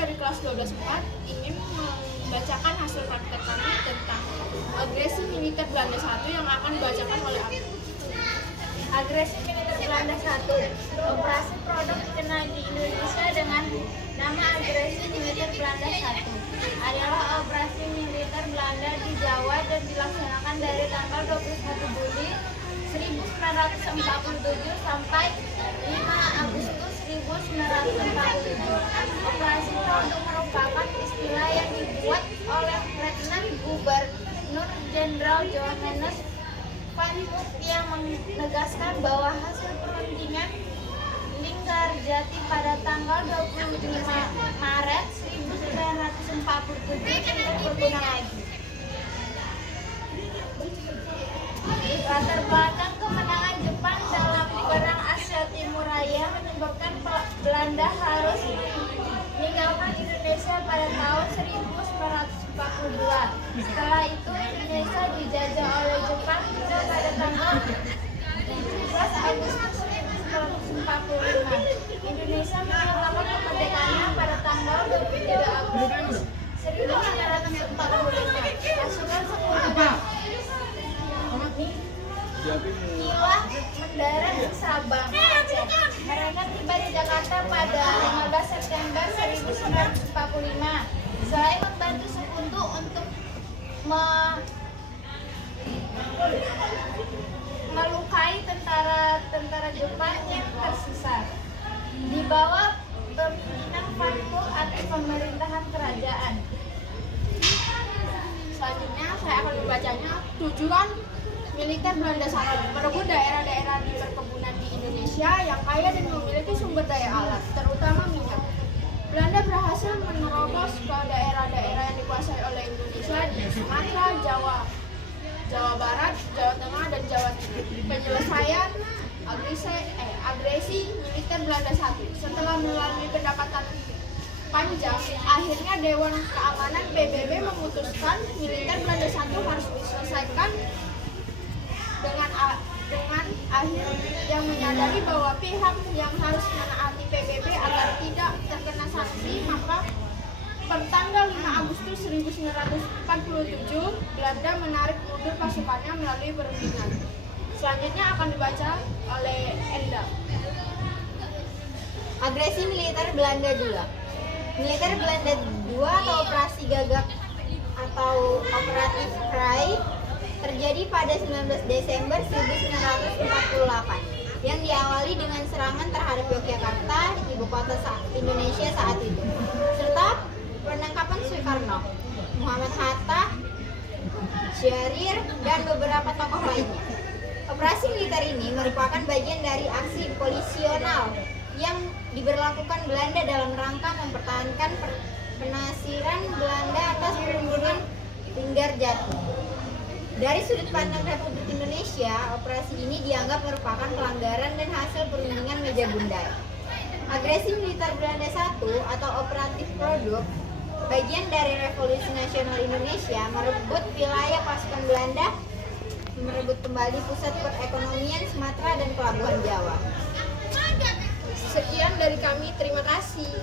dari kelas 12 4 ingin membacakan hasil praktek kami tentang agresi militer Belanda 1 yang akan dibacakan oleh aku. Agresi militer Belanda 1. Operasi produk dikenal di Indonesia dengan nama agresi militer Belanda 1 adalah operasi militer Belanda di Jawa dan dilaksanakan dari tanggal 21 Juli 1947 sampai 5 Agustus 1947. Operasi produk merupakan istilah yang dibuat oleh Letnan Gubernur Jenderal Johannes van Hoek yang menegaskan bahwa hasil perundingan Linggarjati pada tanggal 25 Maret 1947 tidak berguna lagi. Latar belakang kemenangan Jepang dalam Perang Asia Timur Raya menyebabkan Belanda harus meninggalkan Indonesia pada tahun 1942. Setelah itu Indonesia dijajah oleh Jepang hingga pada tanggal 17 Agustus 1945. Indonesia menyatakan kemerdekaannya pada tanggal 23 Agustus 1945. Pasukan sekutu Nilah mendarat di Sabang, Aceh. Mereka tiba di Jakarta pada 15 September 1945. Selain membantu sekutu untuk melukai tentara Jepang yang tersisa, di bawah pemimpinan Van Hoek atau pemerintahan kerajaan. Selanjutnya saya akan membacanya. Tujuan militer Belanda 1 merebut daerah-daerah di perkebunan di Indonesia yang kaya dan memiliki sumber daya alam, terutama minyak. Belanda berhasil menerobos ke daerah-daerah yang dikuasai oleh Indonesia di Sumatera, Jawa Barat, Jawa Tengah, dan Jawa Timur. Penyelesaian agresi militer Belanda 1. Setelah melalui pendapatan panjang, akhirnya Dewan Keamanan PBB memutuskan militer Belanda 1 harus diselesaikan dengan akhir yang menyadari bahwa pihak yang harus menaati PBB agar tidak terkena sanksi. Maka per tanggal 5 Agustus 1947 Belanda menarik mundur pasukannya melalui perundingan. Selanjutnya akan dibaca oleh Enda. Agresi militer Belanda 2. Militer Belanda 2 atau Operasi Gagak atau Operatif Vrij terjadi pada 19 Desember 1948 yang diawali dengan serangan terhadap Yogyakarta, ibu kota Indonesia saat itu, serta penangkapan Soekarno, Muhammad Hatta, Syahrir, dan beberapa tokoh lainnya. Operasi militer ini merupakan bagian dari aksi polisional yang diberlakukan Belanda dalam rangka mempertahankan penasiran Belanda atas perundingan Linggarjati. Dari sudut pandang Republik Indonesia, operasi ini dianggap merupakan pelanggaran dan hasil perundingan meja bundar. Agresi militer Belanda 1 atau operatif produk, bagian dari Revolusi Nasional Indonesia, merebut wilayah pasukan Belanda, merebut kembali pusat perekonomian Sumatera dan Pelabuhan Jawa. Sekian dari kami, terima kasih.